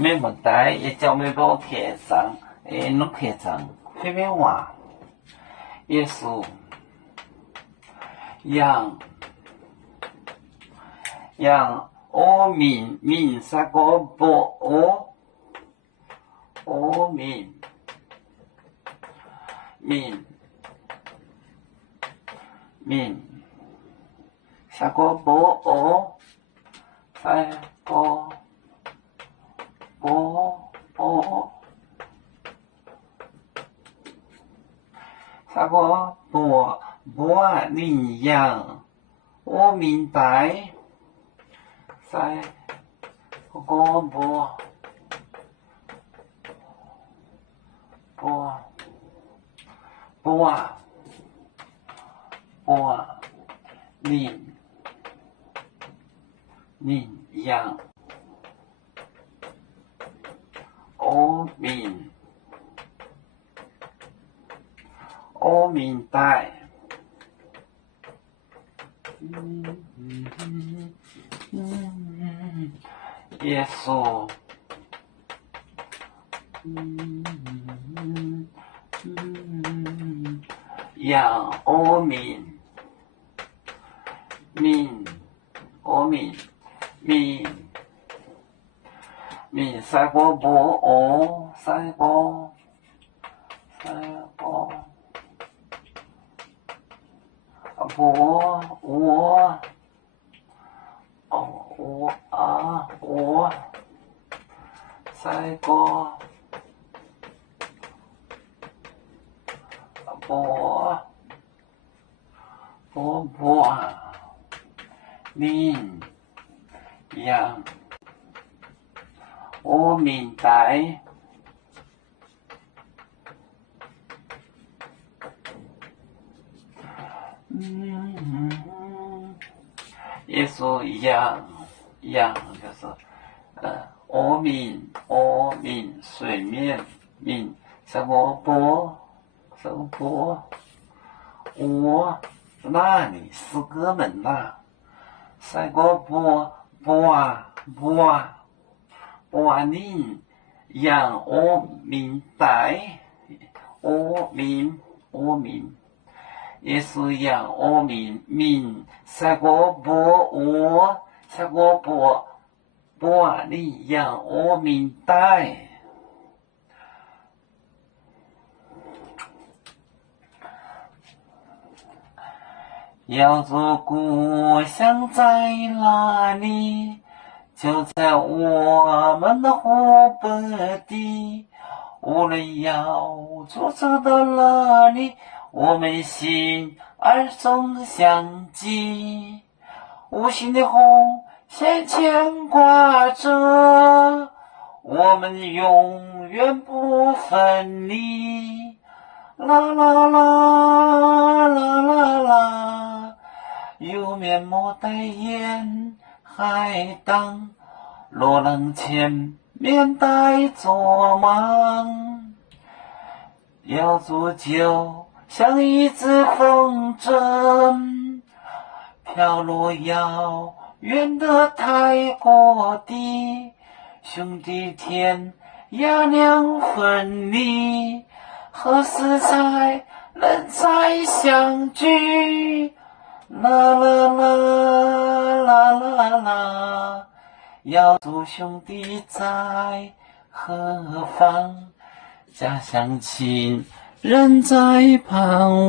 没问题，也叫没把开张，侬开张，随便话。耶稣，让阿民三个不阿民三个不三个三个不领养我明白三个不领养我明白耶稣让阿民三个不三个我三个不领养我明白耶稣养就是阿民水面民什么波我那里四个门呐三个不领养我明白阿民也是让阿民三个不领养我明白要做故乡在哪里？就在我们的湖北地。无论要做走到哪里，我们心儿总相系。无形的红线牵挂着，我们永远不分离。啦啦啦啦啦啦，有面膜代言海荡，落浪前面带做梦，要做就像一只风筝，飘落遥远的泰国地，兄弟天涯两分离，何时才能再相聚？啦啦啦啦啦啦，要做兄弟在何方？家乡亲人在盼望。